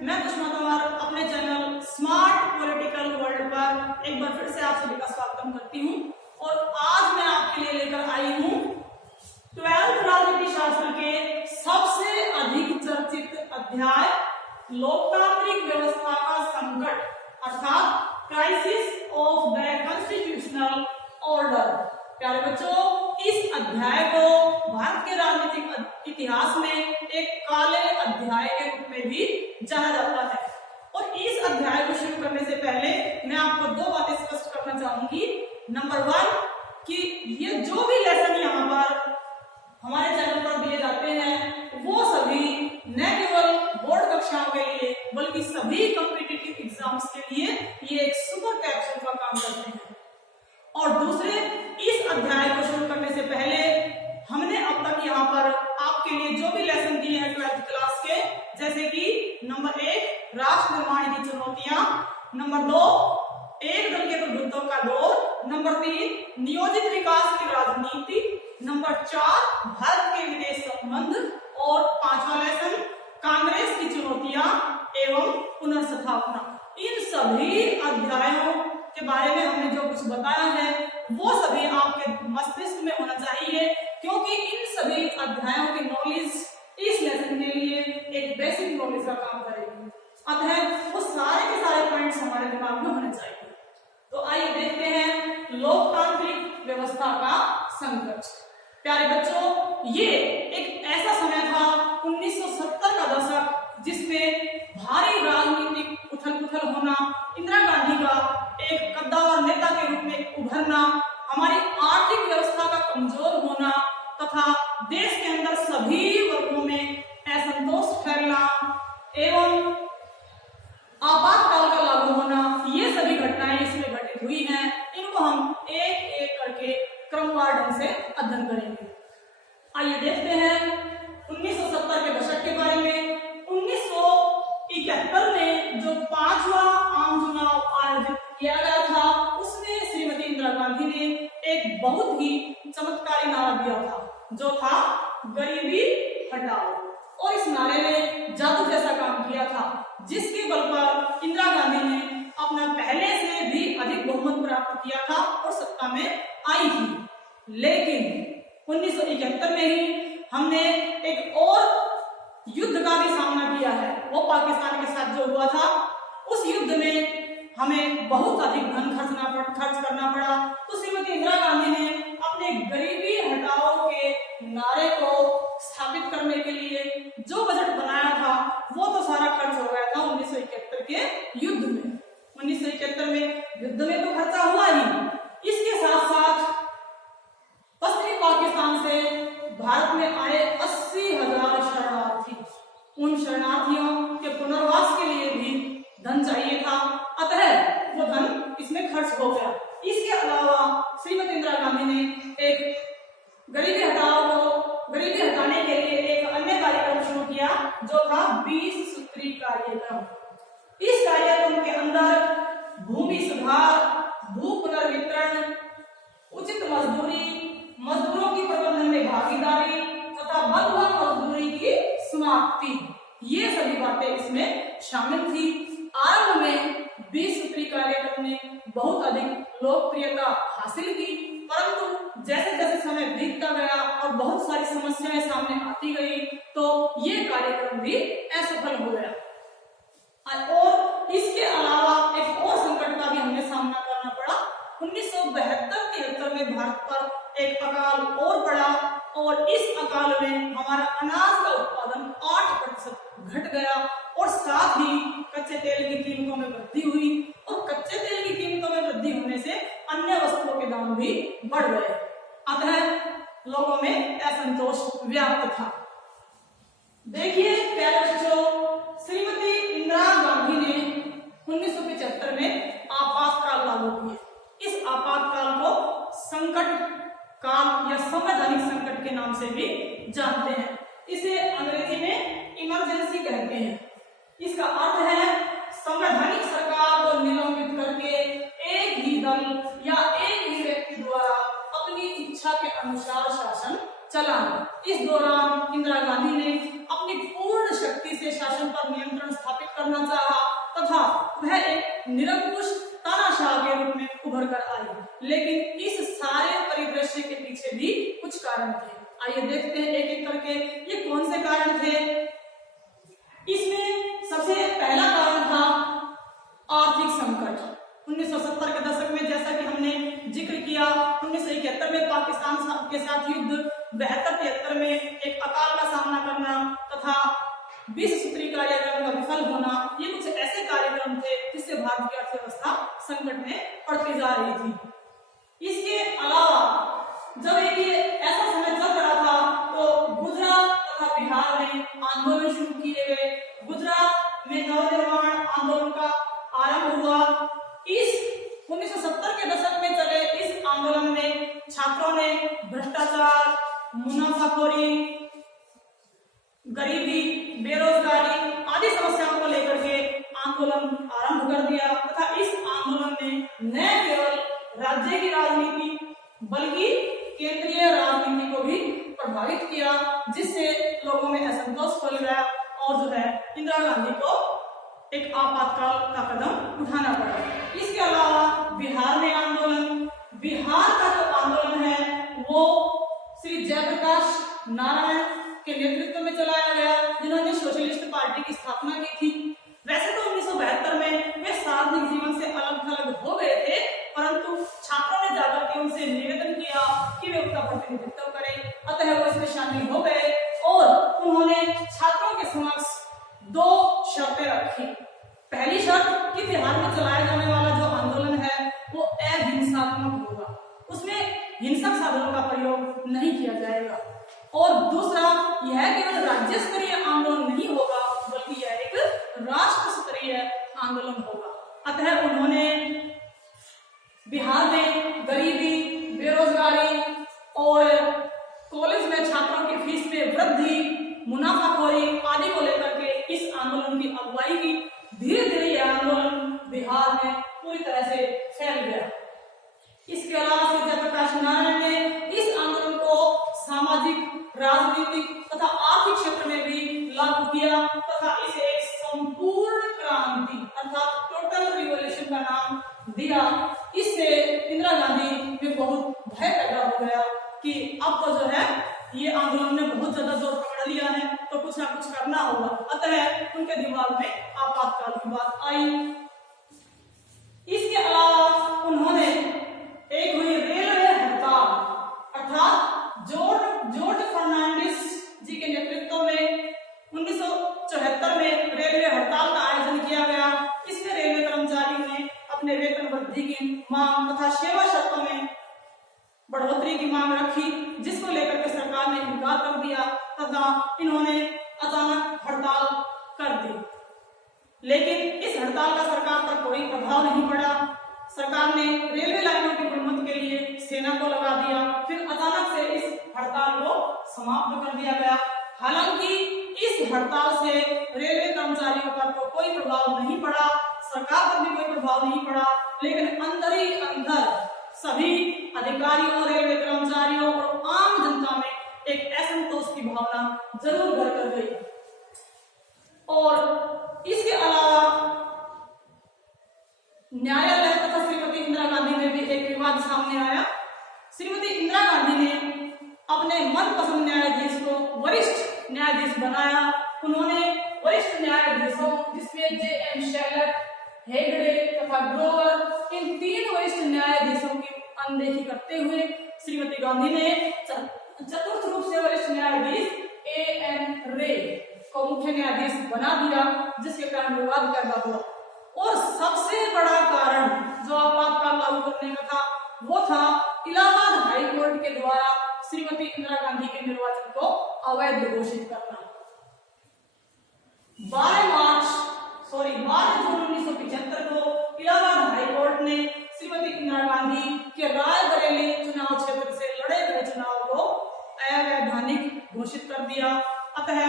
मैं कुष्मा कुमार अपने channel smart political world पर एक बार फिर से आप सभी का स्वागत करती हूँ और आज मैं आपके लिए लेकर आई हूँ 12th राजनीति शास्त्र के सबसे अधिक चर्चित अध्याय लोकतांत्रिक व्यवस्था का संकट अर्थात crisis of the constitutional order. प्यारे बच्चों, इस अध्याय को भारत के राजनीतिक इतिहास में एक काले अध्याय के रूप में भी जाना जाता है। और इस अध्याय को शुरू करने से पहले मैं आपको दो बातें स्पष्ट करना चाहूंगी। नंबर 1 कि ये जो भी लेसन यहाँ पर हमारे चैनल पर दिए जाते हैं वो सभी न केवल बोर्ड कक्षाओं के लिए बल्कि सभी कॉम्पिटिटिव एग्जाम्स के लिए ये एक सुपर कैप्सूल का काम करते हैं। और दूसरे, इस अध्याय को शुरू करने से पहले हमने अब तक यहाँ पर आपके लिए जो भी लेसन दिए हैं 12th क्लास के, जैसे कि नंबर 1 राष्ट्र निर्माण की चुनौतियां, नंबर 2 एक दल के प्रभुत्व का दौर, नंबर 3 नियोजित विकास की राजनीति, नंबर 4 भारत के विदेश संबंध और 5वां लेसन कांग्रेस की चुनौतियां एवं पुनर्स्थापना। इन सभी अध्यायों के बारे में हमने जो कुछ बताया है वो सभी आपके मस्तिष्क में होना चाहिए, क्योंकि इन सभी अध्यायों की नॉलेज इस लेसन के लिए एक बेसिक नॉलेज का काम करेगी। अतः वो सारे के सारे पॉइंट्स हमारे दिमाग में होने चाहिए। तो आइए देखते हैं लोकतांत्रिक व्यवस्था का संकट। प्यारे बच्चों, ये एक ऐसा समय था 1970 का दशक जिसमें भारी राजनीतिक उथल-पुथल होना, इंदिरा गांधी का एक कद्दावर नेता के रूप में उभरना, हमारी आर्थिक व्यवस्था का कमजोर होना तथा देश के अंदर सभी वर्गों में असंतोष फैलना एवं आपातकाल का लागू होना, ये सभी घटनाएं इसमें घटित हुई हैं। इनको हम एक एक करके क्रमवार ढंग से अध्ययन करेंगे। आइए देखते हैं 1970 के दशक के बारे में। 1971 में जो 5वां आम चुनाव आयोजित किया गया था उसमें श्रीमती इंदिरा गांधी ने एक बहुत ही चमत्कारी नारा दिया था, जो था गरीबी हटाओ। और इस नारे ने जादू जैसा काम किया था, जिसके बल पर इंदिरा गांधी ने अपना पहले से भी अधिक बहुमत प्राप्त किया था और सत्ता में आई थी। लेकिन 1971 में ही हमने एक और युद्ध का भी सामना किया है, वो पाकिस्तान के साथ जो हुआ था। उस युद्ध में हमें बहुत अधिक धन खर्च करना पड़ा। तो श्रीमती इंदिरा गांधी ने अपने गरीबी हटाओ के नारे को स्थापित करने के लिए जो बजट बनाया था वो तो सारा खर्च हो गया था 1971 के युद्ध में। 1971 में युद्ध में तो खर्चा हुआ ही, इसके साथ साथ पश्चिमी पाकिस्तान से भारत में आए 80,000 शरणार्थी, उन शरणार्थियों के पुनर्वास के लिए भी धन चाहिए था, अतः वो धन इसमें खर्च हो गया। इसके अलावा श्रीमती इंदिरा गांधी ने एक गरीबी हटाने के लिए एक अन्य कार्यक्रम शुरू किया, जो था 20 सूत्री कार्यक्रम। इस कार्यक्रम के अंदर भूमि सुधार, भू पुनर्वितरण, उचित मजदूरी, मजदूरों की प्रबंधन में भागीदारी तथा बंधुआ मजदूरी की समाप्ति, ये सभी बातें इसमें शामिल थी। आरंभ में 20 सूत्री कार्यक्रम ने बहुत अधिक लोकप्रियता हासिल की, परंतु जैसे जैसे समय बीतता गया और बहुत सारी समस्याएं सामने आती गई तो ये कार्यक्रम भी असफल हो गया। और इसके अलावा एक और संकट का भी हमें सामना करना पड़ा। 1972-73 में भारत पर एक अकाल और पड़ा और इस अकाल में हमारा अनाज का उत्पादन 8% घट गया और साथ ही कच्चे तेल की कीमतों में वृद्धि हुई और कच्चे तेल की कीमतों में वृद्धि होने से अन्य वस्तुओं के दाम भी बढ़ गए, अतः लोगों में असंतोष व्याप्त था। देखिए प्यारे बच्चों, श्रीमती इंदिरा गांधी ने 1975 में आपातकाल लागू किया। इस आपातकाल को संकट काल या संवैधानिक संकट के नाम से भी जानते हैं। इसे अंग्रेजी में इमरजेंसी कहते हैं। इसका अर्थ है संवैधानिक सरकार को निलंबित करके एक ही दल या एक ही व्यक्ति द्वारा अपनी इच्छा के अनुसार शासन चलाना। इस दौरान इंदिरा गांधी ने अपनी पूर्ण शक्ति से शासन पर नियंत्रण स्थापित करना 20 सूत्री कार्यक्रम का विफल होना, ये कुछ ऐसे कार्यक्रम थे जिससे भारत की अर्थव्यवस्था संकट में पड़ती जा रही थी। इसके अलावा जब एक ये ऐसा समय चल रहा था तो गुजरात तथा बिहार में आंदोलन शुरू किए गए। गुजरात में नवनिर्माण आंदोलन का आरंभ हुआ। इस 1970 के दशक में चले इस आंदोलन में छात्रों ने भ्रष्टाचार, मुनाफाखोरी, गरीबी, बेरोजगारी आदि समस्याओं को लेकर के आंदोलन आरंभ कर दिया तथा इस आंदोलन ने न केवल राज्य की राजनीति बल्कि केंद्रीय राजनीति को भी प्रभावित किया, जिससे लोगों में असंतोष फैल गया और जो है इंदिरा गांधी को एक आपातकाल का कदम उठाना पड़ा। इसके अलावा बिहार में आंदोलन, बिहार का जो आंदोलन है वो श्री जयप्रकाश नारायण के नेतृत्व में चलाया गया, जिन्होंने सोशलिस्ट पार्टी की स्थापना की थी। वैसे तो 1972 में वे सार्वजनिक जीवन से अलग थलग हो गए थे, परंतु छात्रों ने जाकर के उनसे निवेदन किया कि वे उसका प्रतिनिधित्व करें, अतः वो इसमें शामिल हो गए और उन्होंने छात्रों के समक्ष 2 शर्तें रखी। पहली शर्त कि बिहार में चलाया जाने वाला जो आंदोलन है वो अहिंसात्मक होगा, उसमें हिंसक साधनों का प्रयोग नहीं किया जाएगा, और दूसरा यह केवल राज्य स्तरीय आंदोलन नहीं होगा बल्कि यह एक राष्ट्र स्तरीय आंदोलन होगा। अतः उन्होंने बिहार में गरीबी, बेरोजगारी और कॉलेज में छात्रों की फीस में वृद्धि, मुनाफाखोरी आदि को लेकर के इस आंदोलन की अगुवाई की। धीरे धीरे यह आंदोलन बिहार में पूरी तरह से फैल गया। इसके अलावा श्री जयप्रकाश नारायण ने इस आंदोलन को सामाजिक, राजनीतिक तथा आर्थिक क्षेत्र में भी लागू किया तथा इसे एक संपूर्ण क्रांति अर्थात टोटल रिवॉल्यूशन का नाम दिया। इससे इंदिरा गांधी में बहुत भय पैदा हो गया कि अब तो जो है ये आंदोलन ने बहुत ज्यादा जोर पकड़ लिया है, तो कुछ ना कुछ करना होगा। अतः उनके दिमाग में आपातकाल की बात आई। इसके अलावा उन्होंने एक हुई रेलवे हड़ताल, अर्थात जॉर्ज फर्नांडिस जी के नेतृत्व में 1974 में रेलवे हड़ताल का आयोजन किया गया। इसमें रेलवे कर्मचारियों ने अपने वेतन वृद्धि की मांग तथा सेवा शर्तों में बढ़ोतरी की मांग रखी, जिसको लेकर के सरकार ने इनकार कर दिया तथा इन्होंने अचानक हड़ताल कर दी। लेकिन इस हड़ताल का सरकार पर कोई प्रभाव नहीं पड़ा। सरकार ने रेलवे लाइनों की मरम्मत के लिए सेना को लगा दिया, फिर अचानक से इस हड़ताल को समाप्त कर दिया गया। हालांकि इस हड़ताल से रेलवे कर्मचारियों पर तो कोई प्रभाव नहीं पड़ा, सरकार पर भी कोई प्रभाव नहीं पड़ा, लेकिन अंदर ही अंदर सभी अधिकारियों, रेलवे कर्मचारियों और आम जनता में एक असंतोष की भावना जरूर घर कर गई। और इसके अलावा न्यायालय तथा श्रीमती इंदिरा गांधी में भी एक विवाद सामने आया। श्रीमती इंदिरा गांधी ने अपने मनपसंद न्यायाधीश को वरिष्ठ न्यायाधीश बनाया। उन्होंने वरिष्ठ न्यायाधीशों जिसमें जे.एम. शैलर, हेगड़े तथा ग्रोवर, इन 3 वरिष्ठ न्यायाधीशों की अनदेखी करते हुए श्रीमती गांधी ने चतुर्थ रूप से वरिष्ठ न्यायाधीश ए.एन. रे को मुख्य न्यायाधीश बना दिया, जिसके कारण विवाद पैदा हुआ। और सबसे बड़ा कारण जो आपातकाल लागू करने का था वो था इलाहाबाद हाई कोर्ट के द्वारा श्रीमती इंदिरा गांधी के निर्वाचन को अवैध घोषित करना। 12 जून 1975 को इलाहाबाद हाई कोर्ट ने श्रीमती इंदिरा गांधी के रायबरेली चुनाव क्षेत्र से लड़े गए चुनाव को अवैधानिक घोषित कर दिया। अतः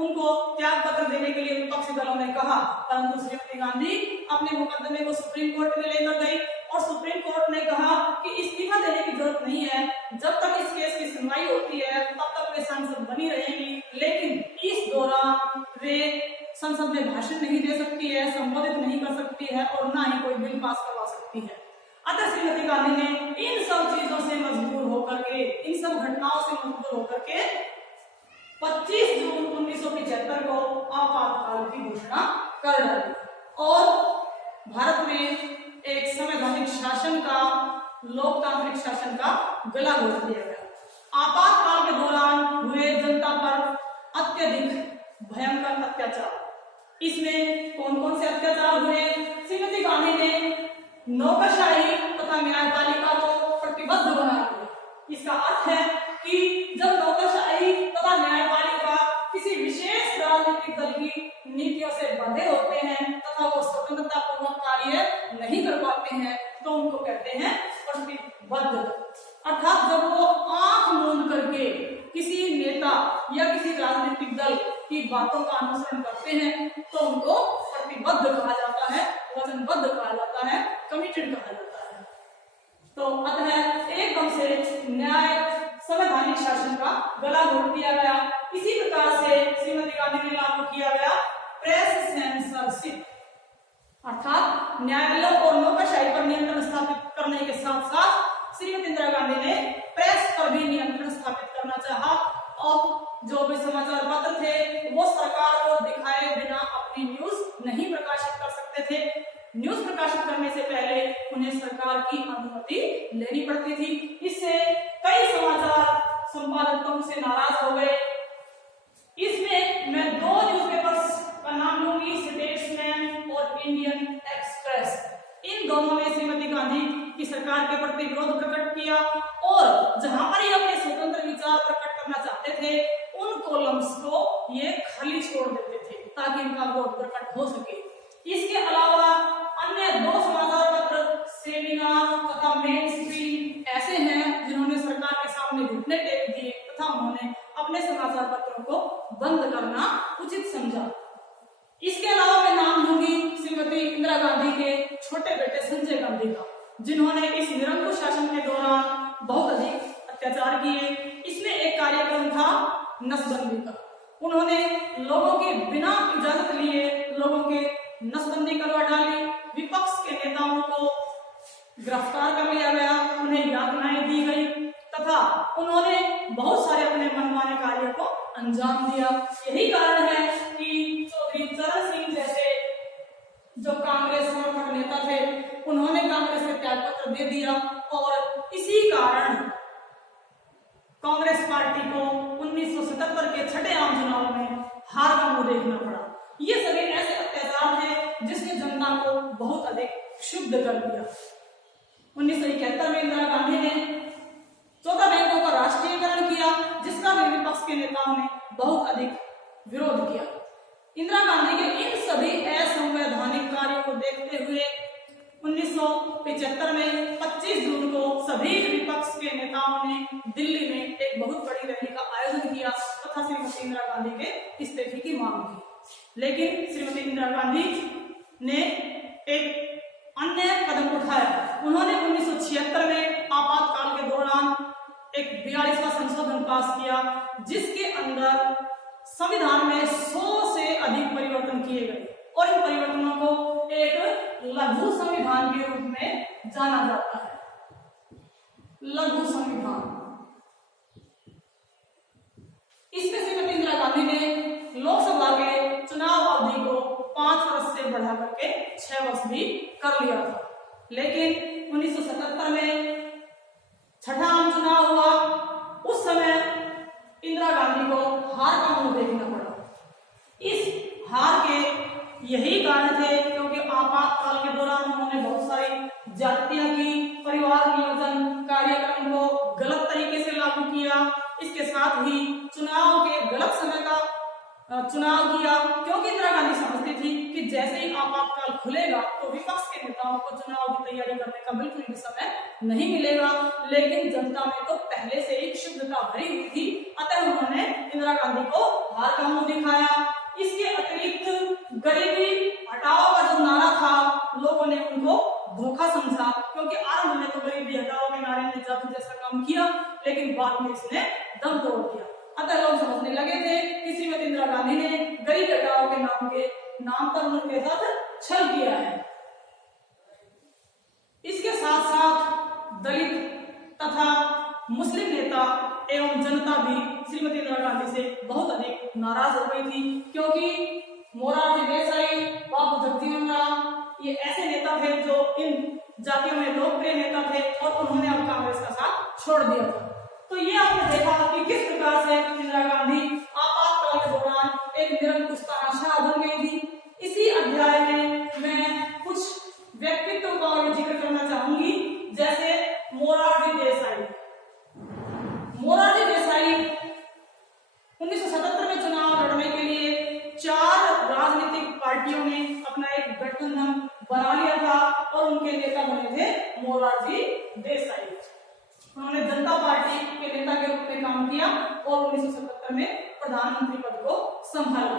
उनको त्याग पत्र देने के लिए विपक्षी दलों ने कहा, परंतु श्रीमती गांधी अपने मुकदमे को सुप्रीम कोर्ट में लेकर गई और सुप्रीम कोर्ट ने कहा कि इस्तीफा देने की जरूरत नहीं है, जब तक इस केस की सुनवाई होती है तब तक वे सांसद बनी रहेंगी, लेकिन इस दौरान वे संसद में भाषण नहीं दे सकती है, संबोधित नहीं कर सकती है और ना ही कोई बिल पास करवा सकती है। अतः श्रीमती गांधी ने इन सब चीजों से मजबूर होकर के, इन सब घटनाओं से मजबूर होकर के 25 जून 1975 को आपातकाल की घोषणा कर डाली और भारत में एक संवैधानिक शासन का, लोकतांत्रिक शासन का गला घोट दिया गया। आपातकाल के दौरान हुए जनता पर अत्यधिक भयंकर अत्याचार। इसमें कौन कौन से अत्याचार हुए? श्रीमती गांधी ने नौकरशाही तथा न्यायपालिका को प्रतिबद्ध बना दिया। इसका अर्थ है कि जब नौकरशाही तथा न्यायपालिका किसी विशेष राजनीतिक दल की नीतियों से बंधे होते हैं तथा वो स्वतंत्रता पूर्वक कार्य नहीं कर पाते हैं तो उनको कहते हैं प्रतिबद्ध। अर्थात जब वो आंख मूंद करके किसी नेता या किसी राजनीतिक दल की बातों का अनुसरण करते हैं तो उनको प्रतिबद्ध कहा जाता है, वचनबद्ध कहा जाता है, कमिटेड कहा जाता है। तो अतः एकदम से न्याय संवैधानिक शासन का गला घोट दिया गया। इसी प्रकार से श्रीमती गांधी ने लागू किया गया प्रेस सेंसरशिप, अर्थात न्यायालयों और नौकरशाही पर नियंत्रण स्थापित करने के साथ साथ श्रीमती इंदिरा गांधी ने प्रेस पर भी नियंत्रण स्थापित करना चाहा और जो भी समाचार पत्र थे वो सरकार को दिखाए बिना अपनी न्यूज नहीं प्रकाशित कर सकते थे। न्यूज प्रकाशित करने से पहले उन्हें सरकार की अनुमति लेनी पड़ती थी। इससे कई समाचार संपादक तुमसे नाराज हो गए। इसमें मैं दो न्यूज़पेपर्स का नाम लूंगी, स्टेट्समैन और इंडियन एक्सप्रेस। इन दोनों ने श्रीमती गांधी की सरकार के प्रति विरोध प्रकट किया और जहां पर ये अपने स्वतंत्र विचार प्रकट करना चाहते थे उन कॉलम्स को ये खाली छोड़ देते थे ताकि इनका विरोध प्रकट हो सके। इसके अलावा अन्य दो समाचार पत्र सेमिना तथा मेन स्ट्रीम ऐसे हैं जिन्होंने सरकार के सामने घुटने टेक दिए तथा उन्होंने अपने समाचार पत्रों को बंद करना उचित समझा। इसके अलावा मैं नाम लूंगी श्रीमती इंदिरा गांधी के छोटे बेटे संजय गांधी का, जिन्होंने इस निरंकुश शासन के दौरान बहुत अधिक अत्याचार किए। इसमें एक कार्यक्रम था नसबंदी का। उन्होंने लोगों के बिना इजाजत लिए लोगों के नसबंदी करवा डाली। विपक्ष के नेताओं को गिरफ्तार कर लिया गया, उन्हें यातनाएं दी गई तथा उन्होंने बहुत सारे अपने मनमाने कार्यों को अंजाम दिया। यही कारण है कि चौधरी चरण सिंह जैसे जो कांग्रेस समर्थक नेता थे उन्होंने कांग्रेस से त्याग पत्र दे दिया और इसी कारण कांग्रेस पार्टी को 1977 के छठे आम चुनाव में हार का मुंह देखना पड़ा। ये सभी ऐसे अत्याचार हैं जिसने जनता को बहुत अधिक क्षुब्ध कर दिया। 1971 में इंदिरा गांधी ने 14 बैंकों का राष्ट्रीयकरण किया, जिसका भी विपक्ष के नेताओं ने बहुत अधिक विरोध किया। इंदिरा गांधी के इन सभी असंवैधानिक कार्यों को देखते हुए 1975 में 25 जून को सभी विपक्ष के नेताओं ने दिल्ली में एक बहुत बड़ी रैली का आयोजन किया तथा श्रीमती इंदिरा गांधी के इस्तीफे की मांग की। लेकिन श्रीमती इंदिरा गांधी ने एक अन्य कदम उठाया। उन्होंने 1976 में आपातकाल के दौरान एक 42वां संशोधन पास किया, जिसके अंदर संविधान में 100 से अधिक परिवर्तन किए गए और इन परिवर्तनों को एक लघु संविधान के रूप में जाना जाता है। लघु संविधान। इसमें श्रीमती इंदिरा गांधी ने लोकसभा के चुनाव अवधि को 5 वर्ष से बढ़ा करके 6 वर्ष भी कर लिया था। लेकिन 1977 में छठा आम चुनाव हुआ, उस समय इंदिरा गांधी को हार का मुंह देखना पड़ा। इस हार के यही कारण थे क्योंकि आपातकाल के दौरान उन्होंने बहुत सारी ज्यादतियां की, परिवार नियोजन कार्यक्रम को गलत तरीके से लागू किया। इसके साथ ही चुनाव के गलत समय का चुनाव किया, क्योंकि इंदिरा गांधी समझती थी कि जैसे ही आपातकाल खुलेगा तो विपक्ष के नेताओं को चुनाव की तैयारी करने का बिल्कुल भी समय नहीं मिलेगा। लेकिन जनता में तो पहले से ही क्षुब्धता भरी हुई थी, अतः उन्होंने इंदिरा गांधी को हार का मुंह दिखाया। इसके अतिरिक्त गरीबी हटाओ का जो नारा था लोगों ने उनको धोखा समझा, क्योंकि आरंभ में तो गरीबी हटाओ के नारे ने जादू जैसा काम किया, लेकिन बाद में इसने दम तोड़ दिया। अतः लोग समझने लगे थे कि श्रीमती इंदिरा गांधी ने गरीब हटाओ के नाम पर उनके साथ छल किया है। इसके साथ साथ दलित तथा मुस्लिम नेता एवं जनता भी श्रीमती इंदिरा गांधी से बहुत अधिक नाराज हो गई थी, क्योंकि मोरारजी देसाई, बाबू जगजीवन राम ये ऐसे नेता थे जो इन जातियों में लोकप्रिय नेता थे और उन्होंने अब कांग्रेस का साथ छोड़ दिया था। तो ये आपने देखा कि किस प्रकार से इंदिरा गांधी आपातकाल के दौरान एक निरंकुश तानाशाह बन गई थी। इसी अध्याय में मैं कुछ व्यक्तित्व का और जिक्र करना चाहूंगी, जैसे मोरारजी देसाई। मोरारजी देसाई 1977 में चुनाव लड़ने के लिए 4 राजनीतिक पार्टियों ने अपना एक गठबंधन बना लिया था और उनके नेता बने थे मोरारजी देसाई। उन्होंने जनता पार्टी के नेता के रूप में काम किया और 1977 में प्रधानमंत्री पद को संभाला।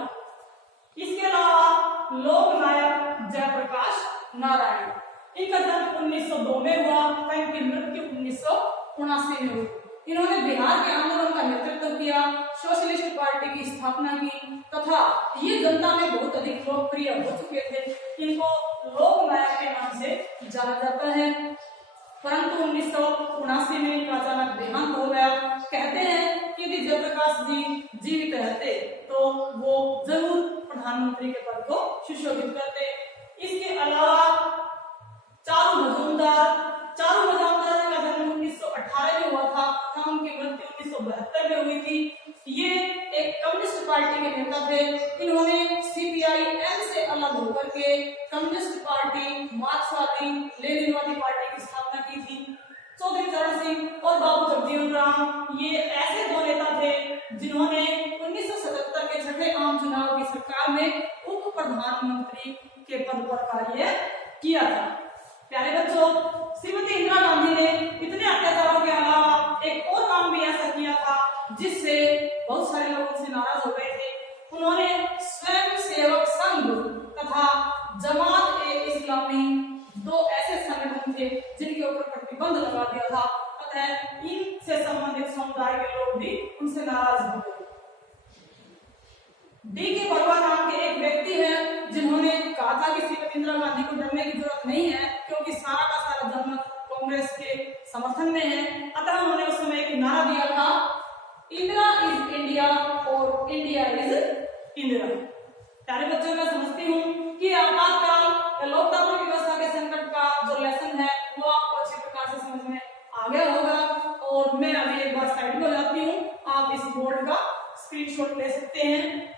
इसके अलावा लोकनायक जयप्रकाश नारायण, इनका जन्म 1902 में हुआ था, इनकी मृत्यु 1979 में हुई। इन्होंने बिहार के आंदोलन का नेतृत्व किया, सोशलिस्ट पार्टी की स्थापना की तथा ये जनता में बहुत अधिक लोकप्रिय हो चुके थे। इनको लोकनायक के नाम से जाना जाता है। परंतु 1979 में इनका अचानक देहांत हो गया। कहते हैं कि यदि जयप्रकाश जी जीवित रहते तो वो जरूर प्रधानमंत्री के पद को सुशोभित करते। इसके अलावा चारू मजूमदार का जन्म 1918 में हुआ था, उनकी मृत्यु 1972 में हुई थी। ये एक कम्युनिस्ट पार्टी के नेता थे। इन्होंने सीपीआई-एम से अलग होकर के कम्युनिस्ट पार्टी, मार्क्सवादी लेनिनवादी पार्टी की स्थापना की थी। चौधरी चरण सिंह और बाबू जगजीवन राम ये ऐसे 2 नेता थे जिन्होंने 1977 के छठे आम चुनाव की सरकार में उप प्रधानमंत्री के पद पर कार्य किया था। प्यारे बच्चों, श्रीमती इंदिरा गांधी ने इतने अत्याचारों के अलावा एक और काम भी ऐसा किया था जिससे बहुत सारे लोग उनसे नाराज हो गए थे। उन्होंने स्वयं सेवक संघ तथा जमात-ए-इस्लामी 2 ऐसे संगठन थे जिनके ऊपर प्रतिबंध लगा दिया था। अतः इनसे संबंधित समुदाय के लोग भी उनसे नाराज हो गए। डी.के. बरुआ नाम के एक व्यक्ति हैं जिन्होंने कहा था कि श्रीमती इंदिरा गांधी को डरने की जरूरत नहीं है क्योंकि सारा का सारा जनमत कांग्रेस के समर्थन में है। अतः उन्होंने उस समय एक नारा दिया था, इंदिरा इज इंडिया और इंडिया इज इंदिरा। प्यारे बच्चों, मैं समझती हूँ कि आपातकाल या लोकतांत्रिक व्यवस्था के संकट का जो लेसन है वो आपको अच्छी प्रकार से समझ में आ गया होगा। और मैं अभी एक बार साइड में हो जाती हूँ, आप इस बोर्ड का स्क्रीनशॉट ले सकते हैं।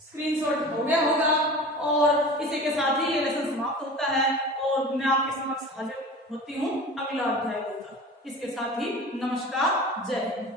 स्क्रीनशॉट हो गया होगा और इसी के साथ ही ये लेसन समाप्त होता है और मैं आपके समक्ष हाजिर होती हूँ अगला अध्याय लेकर। इसके साथ ही नमस्कार, जय हिंद।